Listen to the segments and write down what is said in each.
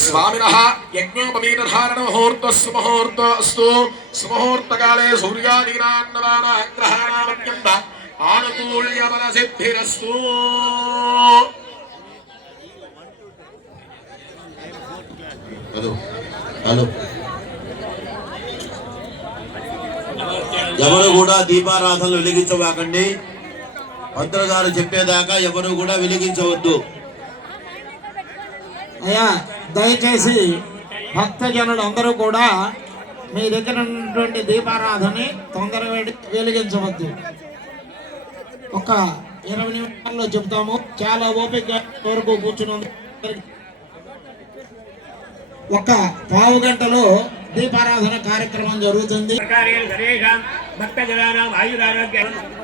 స్వామినః యజ్ఞోపవీతధారణ ముహూర్త సుముహూర్త అస్తు సుముహూర్తకాలే సూర్యాదీనాన్నదానాం గ్రహాణామత్యంత ఆనుకూల్యమన సిద్ధిరస్తు హలో హలో ఎవరు కూడా దీపారాధనలు వెలిగించవాకండి మంత్రి గారు చెప్పేదాకా ఎవరు కూడా వెలిగించవద్దు. అయ్యా దయచేసి భక్తజనులు అందరూ కూడా మీ దగ్గర ఉన్నటువంటి దీపారాధనని తొందరగా వెలి- వెలిగించవద్దు. ఒక ఇరవై నిమిషాల్లో చెప్తాము. చాలా ఓపిక వరకు కూర్చుని ఒక పావు గంటలో దీపారాధన కార్యక్రమం జరుగుతుంది. ఆయురారోగ్యం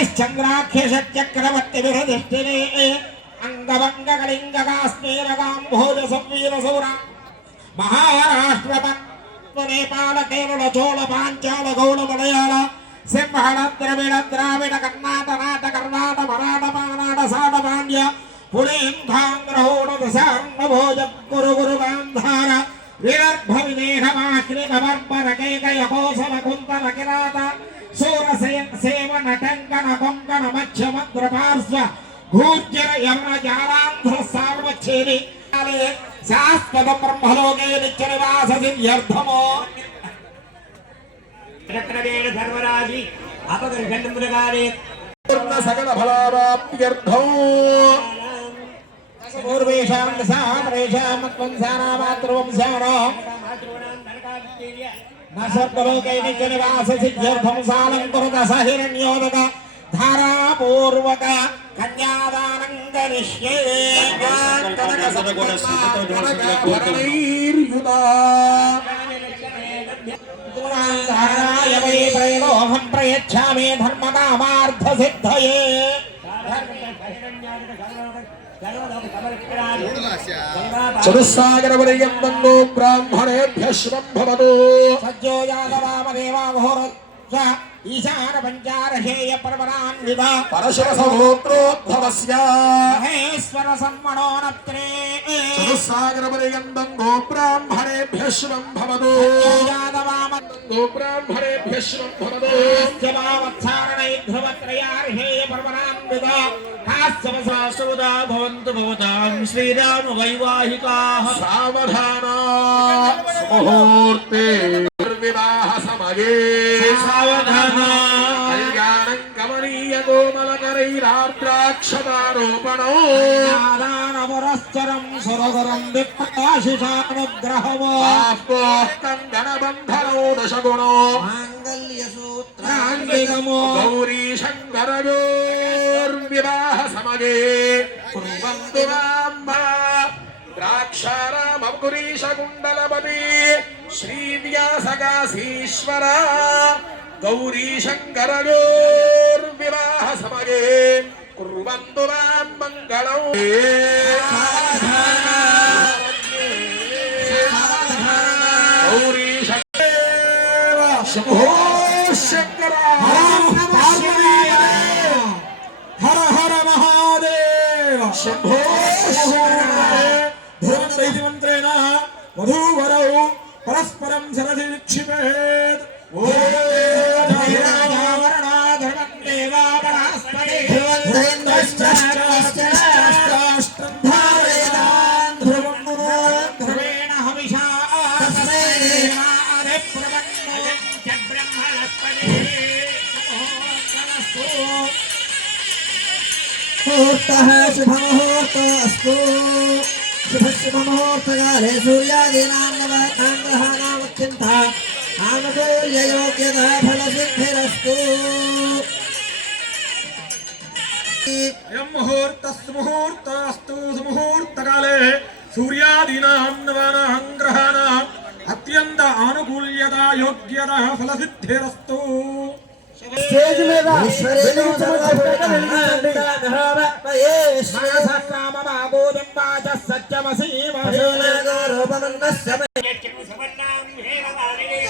హరిశ్చంద్రాఖ్య చక్రవర్తి విరధిష్ఠిరే అంగవంగ కళింగ కాశ్మీర కాంభోజ సంవీర సౌర మహారాష్ట్ర నేపాల కేరళ చోళ పాంచాల గౌడ మలయాళ సింహళ ద్రవిడ సేవన టంకన కొంకణ మధ్యమంద్ర పార్శ్వ భూర్జర యమన జాలాంధ్ర సార్వచ్చేరి శాశ్వత బ్రహ్మలోకే నిత్య నివాస సిద్ధ్యర్థమో చక్రవేణ సర్వరాజి అపగర్షణ మృగారే పూర్ణ సకల ఫలావాప్త్యర్థం పూర్వేషాం దశామరేషాం మత్వంశానామాతృవంశానో న సహిరణ్యోదక ధారాపూర్వక కన్యాదానం కరిష్యే ప్రయచ్ఛామి ధర్మకామార్థ సిద్ధయే చతుస్సాగర పర్యంతంలో బ్రాహ్మణేభ్య శ్వం భవతు సజ్జో యాదవామదేవాఘోర ईशान पञ्चारहेय पर्वरान्विव परशुरसहोत्रोद्भवस्य महेश्वर सम्मणो नप्त्रे चतुस्सागरपरिगन्धम् गोब्राह्मणेभ्यः श्रुवम् भवतु। गोब्राह्मणेभ्यः श्रुवम् भवतु जवावत्सारणैर्ध्रुवत्रयार्हेय पर्वरान्विव काश्चवसासुदा भवन्तु भवताम् श्रीराम वैवाहिकाः सावधाना मुहूर्ते विवाह समये కళ్యాణం. గమనీయ కోమలకరైరార్ద్రాక్షమారోపణం నాదానపురశ్చరం సురగురం విప్రాశిషానుగ్రహమో కందనబంధనో దశగుణో మాంగళ్యసూత్రాంగికమో గౌరీ శంకరయోర్వివాహ సమగే కుర్వంతు రామ్మ ద్రాక్షారామపురీశ కుండలపతి శ్రీవ్యాసకాశీశ్వర గౌరీ శంకరయోర్వివాహ సమగే కుర్వంతు రామ్ మంగళం గౌరీ శంకర శంభో శంకర హర హర మహాదేవ శంభో ధ్రువంతైతి మంత్రేణ వధూవరౌ పరస్పరం శరసి నిక్షిపేత్ ధ్రువేణ मुहूर्तः शुभमुहूर्तोऽस्तु शुभशुभमुहूर्तकाले सूर्यादीनां नवग्रहाणामत्यन्ता आनुकूल्ययोग्यता फलसिद्धिरस्तु అయం ముహూర్త ముహూర్తాస్తు సుముహూర్తకాలే సూర్యాదీనాం నవానాం గ్రహాణాం అత్యంత ఆనుకూల్యత యోగ్యత ఫలసిద్ధిరస్తు స్టేజ్ మీద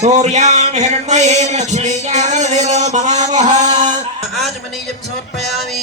సూర్యాం హిరణ్మయే లక్ష్మీయాం సమర్పయామి.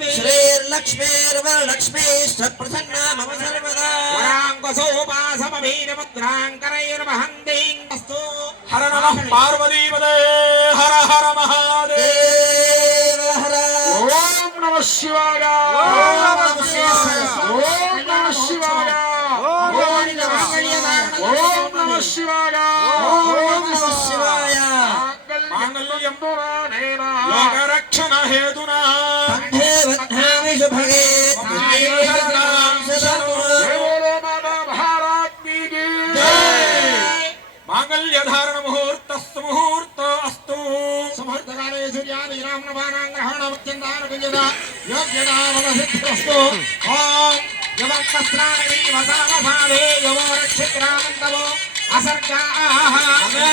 श्रीर्लक्ष्मीर्वरलक्ष्मीश्चप्रसन्ना मम सर्वदा वराङ्कुसोपासमभीरभद्राङ्करैर्वहन्तीस्तु हर नमः पार्वतीपदे हर हर महादेव हर ॐ नमः शिवाय यम्बुराधेन लोकरक्षण हेतुना कण्ठे बध्नामि शुभगे मुहूर्त अस्तु समर्थकाले सूर्यादिरामनभानाङ्ग्रहणमत्यन्तानुकुजदा योग्यदा मनसिद्धिरस्तु ॐ यवक्तस्नानवी वसावसादे यवो रक्षिग्रामन्तवो విజయ యోగ్యతా బల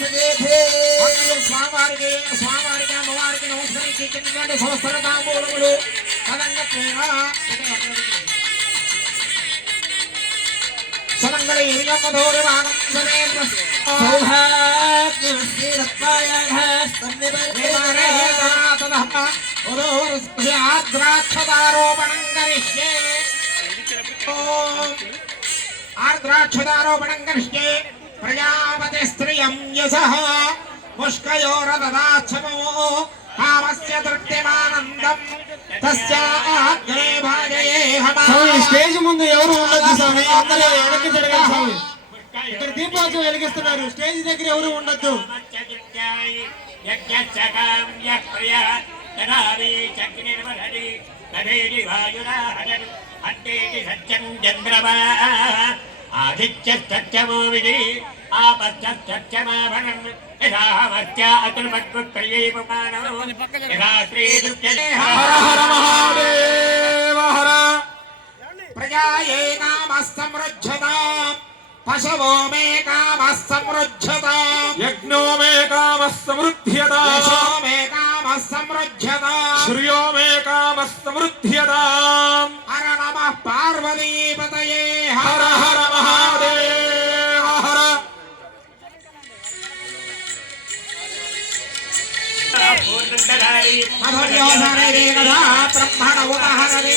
సిద్ధిరస్తు ఓం యువస్నానవీ వసావసాదే యువో రక్షిత్రానందవో అసర్గాః స్వామివారికి స్వామివారికి అమ్మవారికి నమస్కరించి ఇచ్చినటువంటి సంస్థల తాంబూలములు తదంగత్వేన సమంగళ ఇరియమ్మధోరి భాగం సమేత ఆర్ద్రాక్షదారోపణం కరిష్యే. ప్రజాపతి స్త్రియం యశ పుష్కయోరదాక్షమో కామస్య తృప్తిమానందం. తస్యాగ్రే భాజయే స్టేజ్ ముందు ఎవరు ఉండొద్దు స్వామి? అందరూ వెనక్కి జరగాలి స్వామి. ఇక్కడ దీపోత్సవం వెలిగిస్తున్నారు. స్టేజ్ దగ్గర ఎవరు ఉండొద్దు? ఆదిత్యమో విధి ఆపశ్చమాభరణం యథామత్య అతుర్మత్ప్రియైపమానో యథా శ్రీ హర హర మహాదేవ హర. ప్రజాయే కామ సమృద్ధత పశవో మే కామ సమృద్ధత యజ్ఞో మే కామ సమృద్ధ్యత యశో మే కామ समृज्यता श्रियो मे कामस्तमृद्ध्यता हर नमः पार्वतीपतये। हर हर महादेव हर। ब्रह्मण उदाहरणे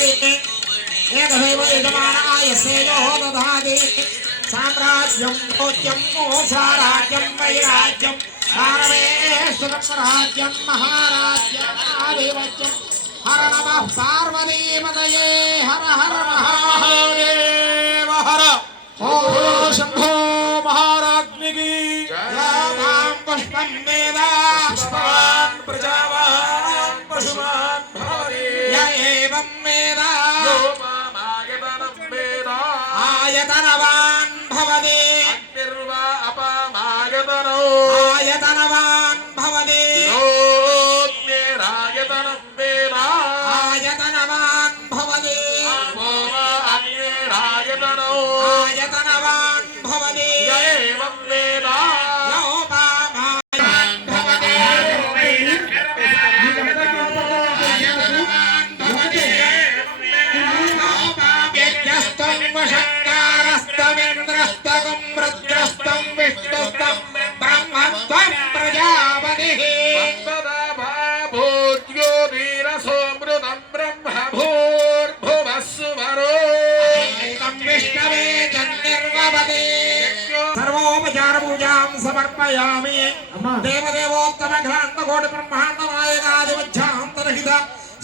एकदशैव यजमानाय सेयो दधाति साम्राज्यं भोज्यं భోజ్యం మోసారాజ్యం వైరాజ్యం భారవేశ్వరం మహారాజ్యం ఆదివత్యం హర నమ పార్వతీపతయే హర హర మహాదేవ హర ఓ శంభో మహారాజ్ఞికి పుష్పం వేద పుష్పవాన్ ప్రజావాన్ పశువాన్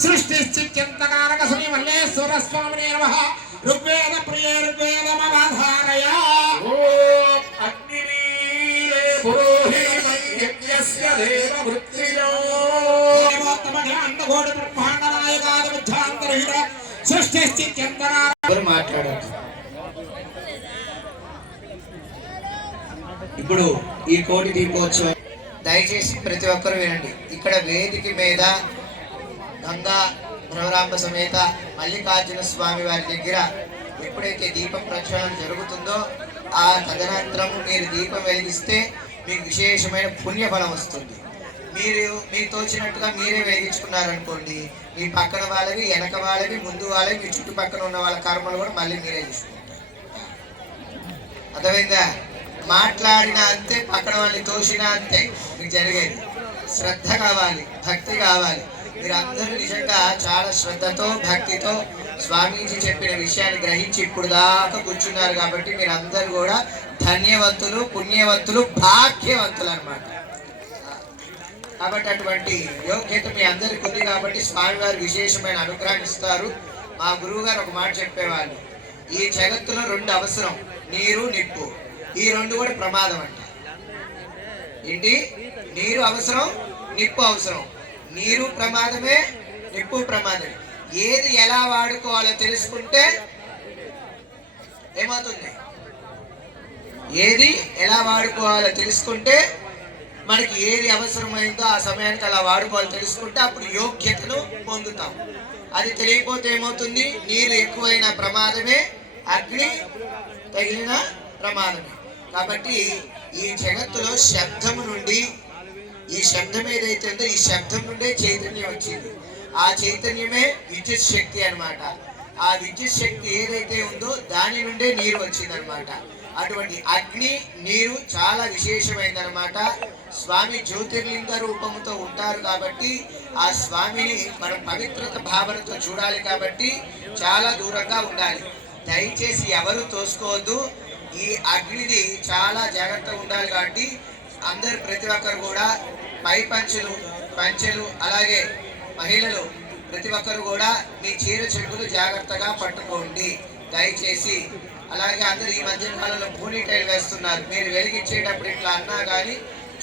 సృష్టి స్థిత్యంతకారక శ్రీ మల్లేశ్వర స్వామినే నమః. ఋగ్వేద ప్రియ ఋగ్వేద మమధారయ. మాట్లాడారు? ఇప్పుడు ఈ కోటి దీపోత్సవం దయచేసి ప్రతి ఒక్కరు వినండి. ఇక్కడ వేదిక మీద గంగా భ్రవరాంబ సమేత మల్లికార్జున స్వామి వారి దగ్గర ఎప్పుడైతే దీపం ప్రక్షాళన జరుగుతుందో ఆ తదనంతరం మీరు దీపం వెలిగిస్తే మీకు విశేషమైన పుణ్యఫలం వస్తుంది. మీరు మీకు తోచినట్టుగా మీరే వెలిగించుకున్నారనుకోండి మీ పక్కన వాళ్ళవి వెనక వాళ్ళవి ముందు వాళ్ళవి మీ చుట్టుపక్కల ఉన్న వాళ్ళ కర్మలు కూడా మళ్ళీ మీరే చూసుకుంటారు. అర్థమైందా? మాట్లాడిన అంతే పక్కన వాళ్ళని తోసినా అంతే. మీకు జరిగేది. శ్రద్ధ కావాలి భక్తి కావాలి. మీరందరూ నిజంగా చాలా శ్రద్ధతో భక్తితో స్వామీజీ చెప్పిన విషయాన్ని గ్రహించి ఇప్పుడు దాకా కూర్చున్నారు కాబట్టి మీరు అందరూ కూడా ధన్యవంతులు పుణ్యవంతులు భాగ్యవంతులు అనమాట కాబట్టి అటువంటి యోగ్యత మీ అందరికి ఉంది కాబట్టి స్వామివారు విశేషమైన అనుగ్రహం ఇస్తారు. మా గురువు గారు ఒక మాట చెప్పేవాళ్ళు ఈ జగత్తులో రెండు అవసరం నీరు నిప్పు. ఈ రెండు కూడా ప్రమాదం అంట. ఏంటి? నీరు అవసరం నిప్పు అవసరం. నీరు ప్రమాదమే ఎక్కువ ప్రమాదమే. ఏది ఎలా వాడుకోవాలో తెలుసుకుంటే ఏమవుతుంది? ఏది ఎలా వాడుకోవాలో తెలుసుకుంటే మనకి ఏది అవసరమైందో ఆ సమయానికి అలా వాడుకోవాలో తెలుసుకుంటే అప్పుడు యోగ్యతను పొందుతాం. అది తెలియకపోతే ఏమవుతుంది? నీరు ఎక్కువైన ప్రమాదమే అగ్ని తగిలిన ప్రమాదమే. కాబట్టి ఈ జగత్తులో శబ్దము నుండి ఈ శబ్దం ఏదైతే ఉందో ఈ శబ్దం నుండే చైతన్యం వచ్చింది. ఆ చైతన్యమే విద్యుత్ శక్తి అనమాట ఆ విద్యుత్ శక్తి ఏదైతే ఉందో దాని నుండే నీరు వచ్చిందనమాట అటువంటి అగ్ని నీరు చాలా విశేషమైందనమాట స్వామి జ్యోతిర్లింగ రూపముతో ఉంటారు కాబట్టి ఆ స్వామిని మనం పవిత్రత భావనతో చూడాలి కాబట్టి చాలా దూరంగా ఉండాలి. దయచేసి ఎవరు తోసుకోవద్దు. ఈ అగ్నిది చాలా జాగ్రత్తగా ఉండాలి కాబట్టి అందరు ప్రతి ఒక్కరు కూడా పై పంచెలు పంచెలు అలాగే మహిళలు ప్రతి ఒక్కరు కూడా మీ చీర చెడుగులు జాగ్రత్తగా పట్టుకోండి. దయచేసి అలాగే అందరూ ఈ మధ్య కాలంలో పూనీటైల్ వేస్తున్నారు. మీరు వెలిగించేటప్పుడు ఇట్లా అన్నా కానీ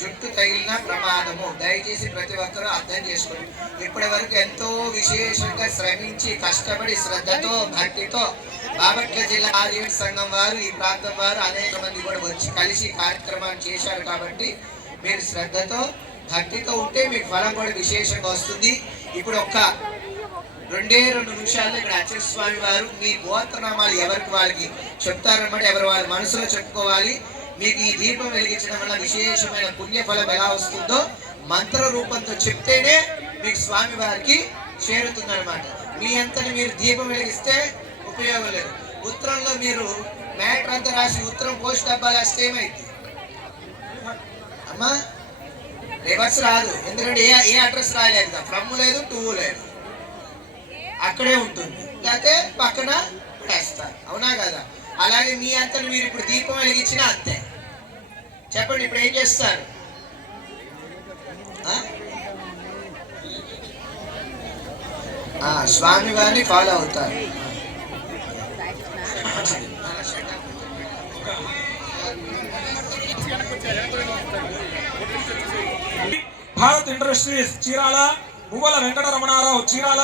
జుట్టు తగిలిన ప్రమాదము. దయచేసి ప్రతి ఒక్కరూ అర్థం చేసుకోండి. ఇప్పటి వరకు ఎంతో విశేషంగా శ్రమించి కష్టపడి శ్రద్ధతో భక్తితో బాపట్ల జిల్లా ఆదివాసీ సంఘం వారు ఈ ప్రాంతం వారు అనేక మంది కూడా వచ్చి కలిసి కార్యక్రమాలు కార్యక్రమాన్ని చేశారు కాబట్టి మీరు శ్రద్ధతో భక్తితో ఉంటే మీకు ఫలం కూడా విశేషంగా వస్తుంది. ఇప్పుడు ఒక్క రెండే రెండు నిమిషాల్లో ఇక్కడ అచ్యుత స్వామి వారు మీ గోత్రనామాలు ఎవరికి వాళ్ళకి చెప్తారన్నమాట ఎవరు వాళ్ళ మనసులో చెప్పుకోవాలి. మీకు ఈ దీపం వెలిగించడం వల్ల విశేషమైన పుణ్యఫలం ఎలా వస్తుందో మంత్ర రూపంతో చెప్తేనే మీకు స్వామి వారికి చేరుతుందన్నమాట. మీ అంతని మీరు దీపం వెలిగిస్తే ఉపయోగం లేదు. ఉత్తరంలో మీరు మ్యాటర్ అంతా రాసి ఉత్తరం పోస్ట్ డబ్బా రాస్తే ఏమైంది అమ్మా రివర్స్ రాదు. ఎందుకంటే ఏ ఏ అడ్రస్ రాయలేదు ఫ్రమ్ లేదు టూ లేదు. అక్కడే ఉంటుంది. లేకపోతే పక్కన వేస్తారు అవునా కదా? అలాగే మీ అంతను మీరు ఇప్పుడు దీపం వెలిగించినా అంతే. చెప్పండి ఇప్పుడు ఏం చేస్తారు? ఆ? స్వామి వారిని ఫాలో అవుతారు. భారత్ ఇండస్ట్రీస్ చీరాల మువ్వల వెంకటరమణారావు చీరాల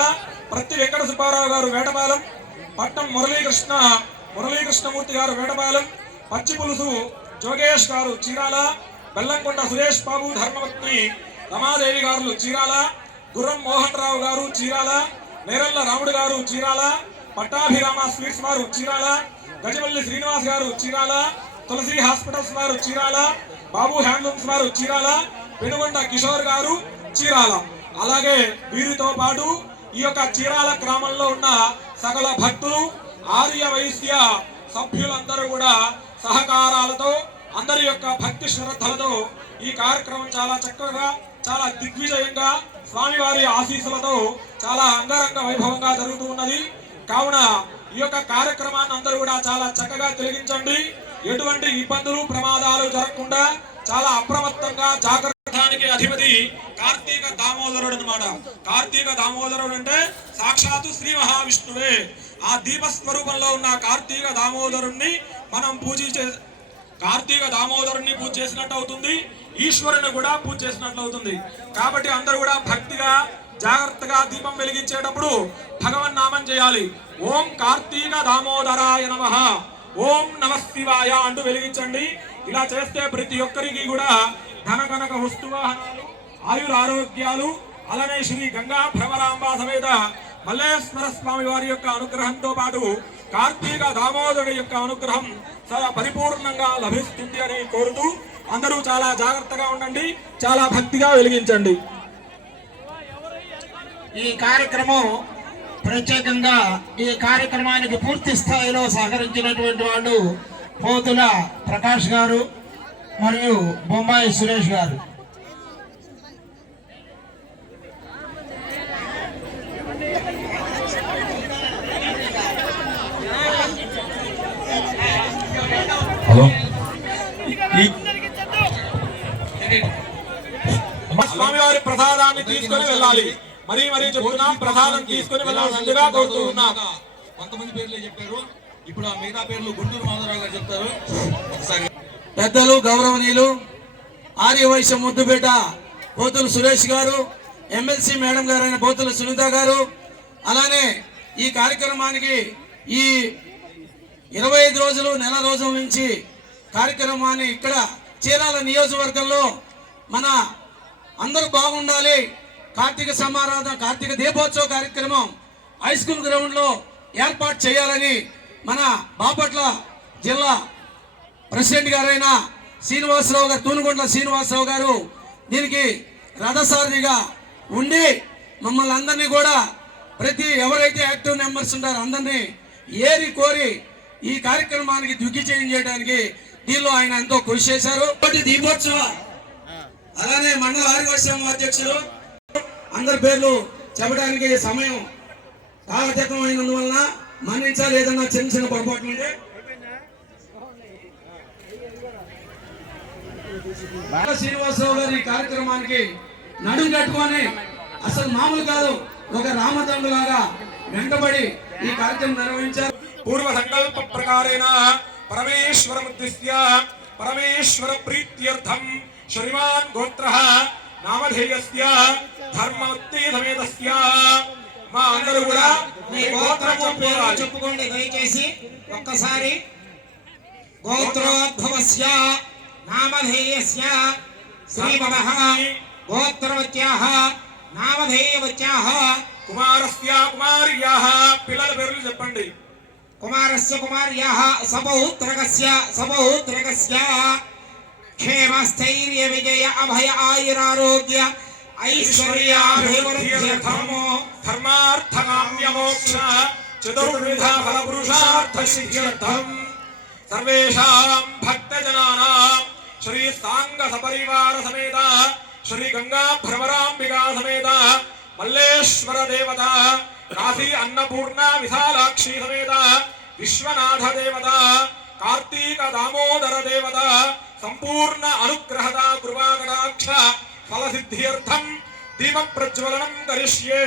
ప్రతి వెంకట సుబ్బారావు గారు వేటపాలెం పట్నం మురళీకృష్ణ మురళీకృష్ణమూర్తి గారు వేటపాలెం పచ్చి పులుసు జోగేష్ గారు చీరాల బెల్లంకొండ సురేష్ బాబు ధర్మపత్ని రమాదేవి గారు చీరాల గుర్రం మోహన్ రావు గారు చీరాల నేరల్ల రాముడు గారు చీరాల పట్టాభిరామ స్వీట్స్ వారు చీరాల గజవల్లి శ్రీనివాస్ గారు చీరాల తులసి హాస్పిటల్స్ వారు చీరాల బాబు హ్యాండ్లూమ్స్ వారు చీరాల పెనుగొండ కిషోర్ గారు చీరాల. అలాగే వీరితో పాటు ఈ యొక్క చీరాల గ్రామంలో ఉన్న సకల భక్తులు ఆర్య వైశ్య సభ్యులందరూ కూడా సహకారాలతో అందరి యొక్క భక్తి శ్రద్ధలతో ఈ కార్యక్రమం చాలా చక్కగా చాలా దిగ్విజయంగా స్వామివారి ఆశీస్సులతో చాలా అంగరంగ వైభవంగా జరుగుతూ ఉన్నది. కావున ఈ యొక్క కార్యక్రమాన్ని అందరూ కూడా చాలా చక్కగా తిలగించండి ఎటువంటి ఇబ్బందులు ప్రమాదాలు జరగకుండా చాలా అప్రమత్తంగా జాగ్రత్తకి అధిపతి కార్తీక దామోదరుడు అనమాట కార్తీక దామోదరుడు అంటే సాక్షాత్తు శ్రీ మహావిష్ణువే. ఆ దీప స్వరూపంలో ఉన్న కార్తీక దామోదరుణ్ణి మనం పూజించే కార్తీక దామోదరుణ్ణి పూజ చేసినట్టు అవుతుంది. ఈశ్వరుని కూడా పూజ చేసినట్లు అవుతుంది. కాబట్టి అందరూ కూడా భక్తిగా జాగ్రత్తగా దీపం వెలిగించేటప్పుడు భగవన్ నామం చేయాలి. ఓం కార్తీక దామోదరాయ నమ. ఓం నమ శివాయ అంటూ వెలిగించండి. ఇలా చేస్తే ప్రతి ఒక్కరికి కూడా ధనగనక వస్తువాహనాలు ఆయుర ఆరోగ్యాలు అలానే శ్రీ గంగా భ్రమరాంబా సమేత మల్లేశ్వర స్వామి వారి యొక్క అనుగ్రహంతో పాటు కార్తీక దామోదరుడి యొక్క అనుగ్రహం చాలా పరిపూర్ణంగా లభిస్తుంది అని కోరుతూ అందరూ చాలా జాగ్రత్తగా ఉండండి చాలా భక్తిగా వెలిగించండి. ఈ కార్యక్రమం ప్రత్యేకంగా ఈ కార్యక్రమానికి పూర్తి స్థాయిలో సహకరించినటువంటి వాళ్ళు పోతుల ప్రకాష్ గారు మరియు బొమ్మాయి సురేష్ గారు. స్వామి వారి ప్రసాదాన్ని తీసుకొని వెళ్ళాలి. మరీ మరీ చెప్తున్నాం ప్రసాదం తీసుకొని వెళ్ళాల్సిందిగా కోరుతూ ఉన్నాం. కొంతమంది పేర్లే చెప్పారు. ఇప్పుడు ఆ మిగతా పేర్లు గుంటూరు మాధవరావు గారు చెప్తారు. ఒకసారి పెద్దలు గౌరవనీయులు ఆర్యవైశ్య ముద్దుపేట పోతుల సురేష్ గారు ఎమ్మెల్సీ మేడం గారైన పోతుల సునీత గారు అలానే ఈ కార్యక్రమానికి ఈ ఇరవై ఐదు రోజులు నెల రోజుల నుంచి కార్యక్రమాన్ని ఇక్కడ చీరాల నియోజకవర్గంలో మన అందరూ బాగుండాలి. కార్తీక సమారాధన కార్తీక దీపోత్సవ కార్యక్రమం హై స్కూల్ గ్రౌండ్లో ఏర్పాటు చేయాలని మన బాపట్ల జిల్లా ప్రెసిడెంట్ గారైన శ్రీనివాసరావు గారు తూనుగుంట్ల శ్రీనివాసరావు గారు దీనికి రథసారథిగా ఉండి మమ్మల్ని అందరినీ కూడా ప్రతి ఎవరైతే యాక్టివ్ మెంబర్స్ ఉంటారో అందరినీ ఏరి కోరి ఈ కార్యక్రమానికి దిగ్విజయం చేయడానికి దీనిలో ఆయన ఎంతో కృషి చేశారు. దీపోత్సవ అలానే మండల ఆదివాసీ అధ్యక్షులు అందరి పేర్లు చెప్పడానికి సమయం కాలతీతం అయినందువలన మన్నించాలి ఏదన్నా చిన్న చిన్న పొరపాట్లు ఉంటే శ్రీనివాసరావు గారి కార్యక్రమానికి నడుం కట్టుకొని అసలు మామూలు కాదు ఒక రామదండు లాగా వెంటబడి ఈ కార్యక్రమం నిర్వహించారు. పూర్వ సంకల్ప ప్రకారేణ పరమేశ్వరముద్దిశ్య పరమేశ్వర ప్రీత్యర్థం శ్రీమాన్ గోత్ర నామధేయస్య ధర్మవత్తే సమేతస్య మా అందరూ కూడా మీ గోత్రము పేరు చెప్పుకోండి దయచేసి ఒక్కసారి గోత్రోద్భవస్య. నామధేయస్య శ్రీమదః గోత్రవత్యాః నామధేయవత్యాః కుమారస్య కుమార్యాః పిల్లల పేర్లు చెప్పండి కుమారస్య కుమార్యాः సపౌత్రకస్య సపౌత్రకస్య క్షేమస్థైర్య విజయ అభయ ఆయురారోగ్య ఐశ్వర్యాభివృద్ధ్యర్థము ధర్మార్థకామ్య మోక్ష చతుర్విధ ఫల పురుషార్థ సిద్ధ్యర్థం సర్వేషాం భక్తజనానాం శ్రీ సాంగ సపరివార సమేత శ్రీ గంగా భ్రమరాంబికా సమేత మల్లేశ్వర దేవత కాశీ అన్నపూర్ణ విశాలాక్షి సమేత విశ్వనాథ దేవత కార్తీక దామోదర దేవత సంపూర్ణ అనుగ్రహద కృపాకటాక్ష ఫలసిద్ధ్యర్థం దీప ప్రజ్వలనం కరిష్యే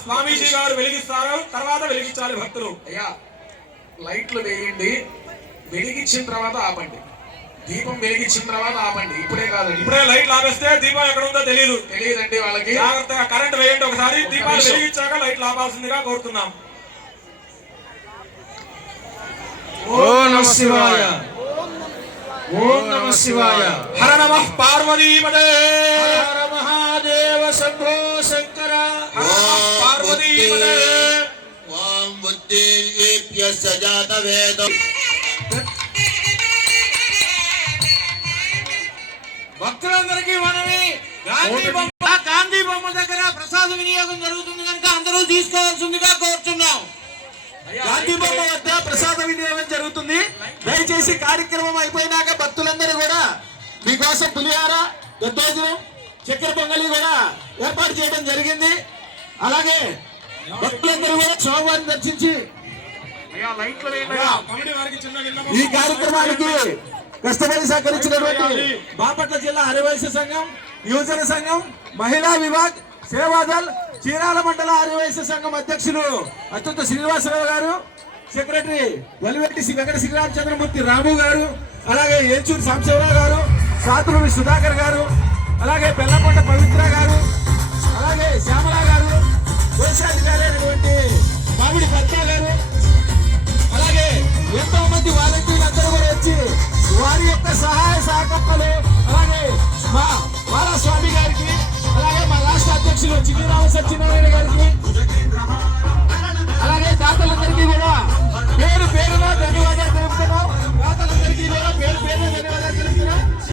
స్వామీజీ గారు వెలిగిస్తారు తర్వాత వెలిగించాలి భక్తులు అయ్యా లైట్లు వేయండి. వెలిగించిన తర్వాత ఆపండి. దీపం వెలిగించిన తర్వాత ఆపండి. ఇప్పుడే కాదండి. ఇప్పుడే లైట్ ఆపేస్తే దీపం ఎక్కడ ఉందో తెలియదు తెలియదండి వాళ్ళకి. జాగ్రత్తగా కరెంట్ వేయండి ఒకసారి. దీపాలు వెలిగించాక లైట్ ఆపాల్సిందిగా కోరుతున్నాం. ఓం నమ శివాయ. ఓం నమ శివాయ. హర నమ పార్వతీమదే. హర మహాదేవ శంభో శంకర. హర నమః పార్వతీమదే. ఓం బుద్ధిభ్య సజాత వేద. గాంధీ బొమ్మ దగ్గర ప్రసాద వినియోగం జరుగుతుంది కనుక అందరూ తీసుకోవాల్సిందిగా కోరుతున్నాం గాంధీ బొమ్మ వద్ద ప్రసాద వినియోగం జరుగుతుంది. దయచేసి కార్యక్రమం అయిపోయినాక భక్తులందరూ కూడా మీకోసం పులిహార దద్దోజనం చక్కెర పొంగలి కూడా ఏర్పాటు చేయడం జరిగింది. అలాగే భక్తులందరూ కూడా స్వామివారిని దర్శించి. ఈ కార్యక్రమానికి కష్టపడి సహకరించినటువంటి బాపట్ల జిల్లా హరివైశ్య సంఘం యువజన సంఘం మహిళా విభాగ్ సేవాదల్ చీరాల మండల హరివైశ్య సంఘం అధ్యక్షులు అత్యంత శ్రీనివాసరావు గారు సెక్రటరీ వలివెట్టి శ్రీ వెంకట శ్రీరామచంద్రమూర్తి రాము గారు అలాగే ఏచూరి సాంబశివరావు గారు సాతులూరి సుధాకర్ గారు అలాగే బెల్లంకొండ పవిత్ర గారు అలాగే శ్యామల గారు కోశాధికారి అయినటువంటి మామిడి పద్మ గారు అలాగే ఎంతో మంది వాలంటీర్లు అందరూ కూడా వచ్చి వారి యొక్క సహాయ సహకారాలు అలాగే మా బాలస్వామి గారికి అలాగే మా రాష్ట్ర అధ్యక్షులు చిన్నరామ సత్యనారాయణ గారికి అలాగే దాతలందరికీ కూడా పేరు పేరున ధన్యవాదాలు తెలుపుతున్నాం. దాతలందరికీ కూడా పేరు పేరున ధన్యవాదాలు తెలుపుతున్నాం.